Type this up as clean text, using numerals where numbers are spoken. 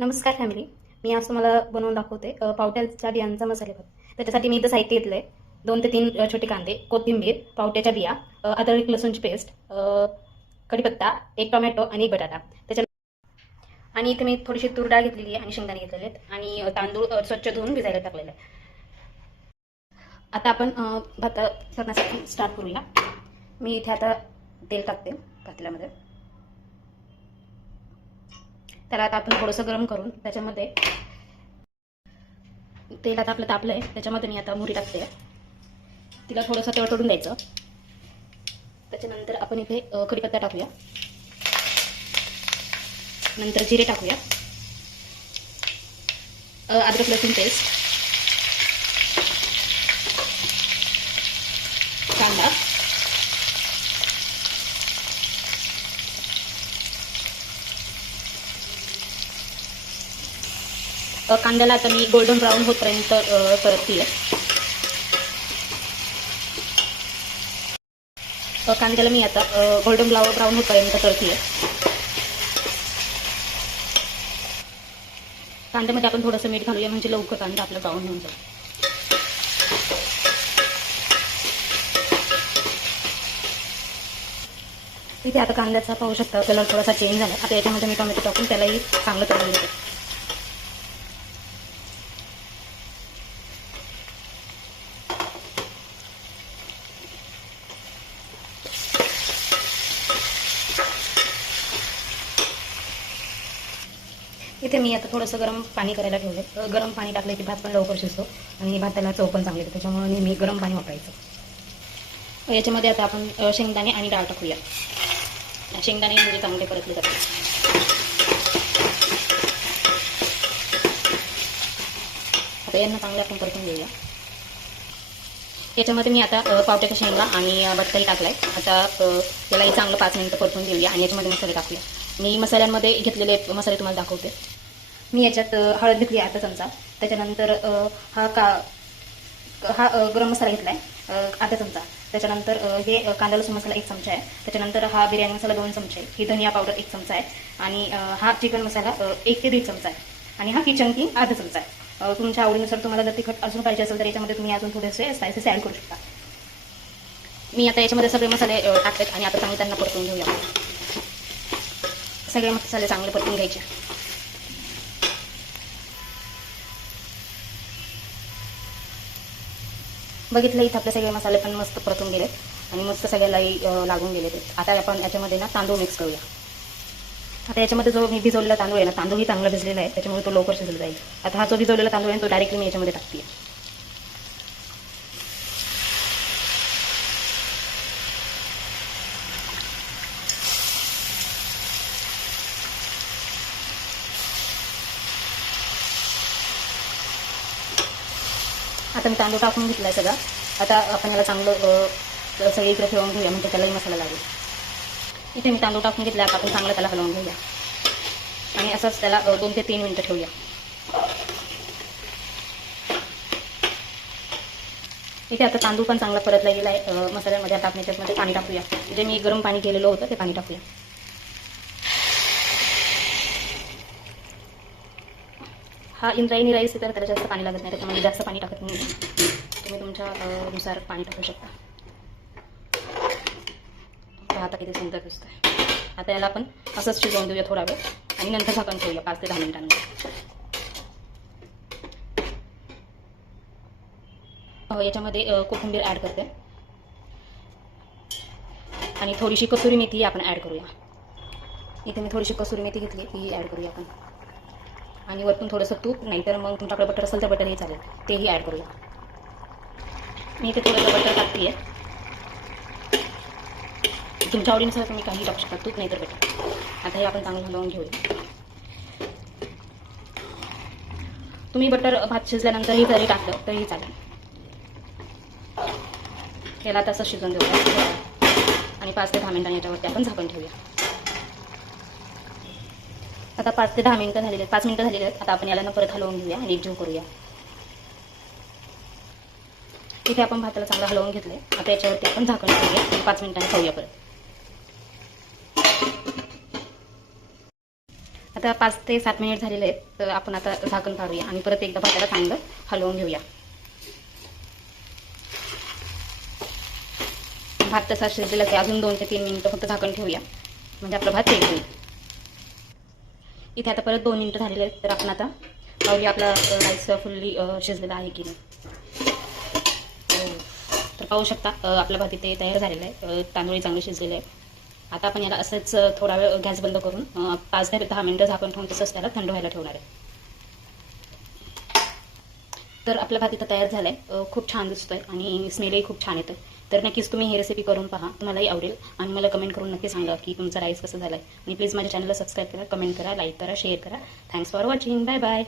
नमस्कार फॅमिली. मी आज तुम्हाला बनवून दाखवते पावट्याच्या बियांचा मसाले भात. त्याच्यासाठी मी इथं साहित्य घेतलं आहे. 2 ते 3 छोटे कांदे, कोथिंबीर, पावट्याच्या बिया, अद्रक लसूणची पेस्ट, कढीपत्ता, 1 टोमॅटो आणि 1 बटाटा. त्याच्या आणि इथे मी थोडीशी तूर डाळ घेतलेली आहे आणि शेंगदाणे घेतलेले आहेत आणि तांदूळ स्वच्छ धुवून भिजायला टाकलेले आहे. आता आपण भात करण्यासाठी स्टार्ट करूया. मी इथे आता तेल टाकते पातेल्यामध्ये. त्याला आता आपण थोडंसं गरम करून त्याच्यामध्ये तेल आता आपलं तापलं आहे. त्याच्यामध्ये मी आता मोहरी टाकते. तिला थोडंसं तडतडून द्यायचं. त्याच्यानंतर आपण इथे कढीपत्ता टाकूया. नंतर जिरे टाकूया. अद्रक लसूण पेस्ट, कांदा, कांद्याला आता मी गोल्डन ब्राऊन होतपर्यंत परतते. कांद्याला मी आता गोल्डन ब्राऊन होतपर्यंत परतते. कांद्यामध्ये आपण थोडंसं मीठ घालूया म्हणजे लवकर कांदा आपला ब्राऊन होऊन जाईल. इथे आता कांद्याचा पाहू शकता कलर थोडासा चेंज झाला. आता याच्यामध्ये मी टोमॅटो टाकून त्यालाही चांगलं तळून घेते. इथे मी आता थोडंसं गरम पाणी करायला ठेवलं. गरम पाणी टाकलं की भात पण लवकर शिजतो आणि भाताला चव पण चांगली येते. त्याच्यामुळे नेहमी गरम पाणी वापरायचं. याच्यामध्ये आता आपण शेंगदाणे आणि डाळ टाकूया. शेंगदाणे म्हणजे चांगले परतले जातात. आता यांना चांगले आपण परतून घेऊया. याच्यामध्ये मी आता पावट्याच्या शेंगा आणि बटाटाही टाकलाय. आता यालाही चांगलं 5 मिनिटं परतून घेऊया आणि याच्यामध्ये मसाले टाकूया. मी मसाल्यांमध्ये घेतलेले मसाले तुम्हाला दाखवते. मी याच्यात हळद घेतली अर्धा चमचा. त्याच्यानंतर हा गरम मसाला घेतलाय अर्धा चमचा. त्याच्यानंतर हे कांदा लसूण मसाला 1 चमचा आहे. त्याच्यानंतर हा बिर्याणी मसाला 2 चमचे आहे. ही धनिया पावडर 1 चमचा आहे आणि हा चिकन मसाला 1 ते 1.5 चमचा आहे आणि हा किचन किंग अर्धा चमचा आहे. तुमच्या आवडीनुसार तुम्हाला जर तिखट अजून पाहिजे असेल तर याच्यामध्ये तुम्ही अजून थोडेसे स्पायसेस ॲड करू शकता. मी आता याच्यामध्ये सगळे मसाले टाकलेत आणि आता चांगले त्यांना परतून घेऊया. सगळे मसाले चांगले परतून घ्यायचे. बघितलं इथं आपले सगळे मसाले पण मस्त परतून गेले आणि मस्त सगळ्यालाही लागून गेले ते. आता आपण याच्यामध्ये ना तांदूळ मिक्स करूया. आता याच्यामध्ये जो मी भिजवलेला तांदूळ आहे ना, तांदूळही चांगला भिजलेला आहे. त्याच्यामुळे तो लवकर शिजला जाईल. आता हा जो भिजवलेला तांदूळ आहे तो डायरेक्टली मी याच्यामध्ये टाकते. आता मी तांदूळ टाकून घेतलाय सगळा. आता आपण याला चांगलं सगळीकडे फिरवून घेऊया म्हणजे त्यालाही मसाला लागेल. इथे मी तांदूळ टाकून घेतला. आता आपण चांगलं त्याला हलवून घेऊया आणि असंच त्याला 2 ते 3 मिनिटं ठेवूया. इथे आता तांदूळ पण चांगला परतला गेला आहे मसाल्यामध्ये. आता आपण त्याच्यामध्ये पाणी टाकूया. जे मी गरम पाणी केलेलं होतं ते पाणी टाकूया. हा इंद्रायणी राईस तर त्याला जास्त पाणी लागत नाही. त्याच्यामध्ये जास्त पाणी टाकत नाही. तुम्ही तुमच्या नुसार पाणी टाकू शकता. आता किती सुंदर दिसतंय. आता याला आपण असंच शिजवून देऊया थोडा वेळ आणि नंतर झाकण ठेवूया 5 ते 10 मिनिटांनंतर. याच्यामध्ये कोथिंबीर ॲड करते आणि थोडीशी कसुरी मेथी आपण ॲड करूया. इथे मी थोडीशी कसुरी मेथी घेतली, ती ॲड करूया आपण आणि वरतून थोडंसं तूप, नाहीतर मग तुमच्याकडे बटर असेल तर बटरही चालेल, तेही ॲड करूया. मी इथे थोडंसं बटर टाकते आहे. तुमच्या आवडीनुसार तुम्ही काही टाकू शकता, तूप नाही तर बटर. आता हे आपण चांगलं हलवून घेऊया. तुम्ही बटर भात शिजल्यानंतरही जरी टाकलं तरीही चालेल. याला तसं शिजवून देऊया आणि 5 ते 10 मिनिटांनी याच्यावरती आपण झाकण ठेवूया. आता 5 ते 10 मिनिटं झालेले आहेत, 5 मिनिटं झालेली आहेत. आता आपण याला परत हलवून घेऊया आणि एकजीव करूया. इथे आपण भाताला चांगलं हलवून घेतलंय. आता याच्यावरती आपण झाकण ठेवूया आणि 5 मिनिटांनी खाऊया परत. आता 5 ते 7 मिनिट झालेले आहेत, तर आपण आता झाकण काढूया आणि परत एकदा भाताला चांगलं हलवून घेऊया. भात तसा शिजलेला आहे, अजून 2 ते 3 मिनिटं फक्त झाकण ठेवूया, म्हणजे आपला भात तयार होईल. इथे आता परत 2 मिनिटं झालेले आहेत, तर आपण आता पाहूया आपला राईस फुल्ली शिजलेला आहे की नाही. तर पाहू शकता आपला भात इथे तयार झालेला आहे, तांदूळही चांगले शिजलेले आहे. आता आपण याला असंच थोडा वेळ गॅस बंद करून 5 ते 10 मिनिटं झाकण ठेवून तसंच त्याला थंड व्हायला ठेवणार आहे. तर आपला भात इथं तयार झाला आहे, खूप छान दिसतोय आणि स्मेलही खूप छान येतोय. तर नक्कीच तुम्ही ही रेसिपी करून पहा, तुम्हालाही आवडेल आणि मला कमेंट करून नक्की सांगा की तुमचा राईस कसं झाला आहे. आणि प्लीज माझ्या चॅनलला सबस्क्राईब करा, कमेंट करा, लाईक करा, शेअर करा. Thanks for watching. Bye bye.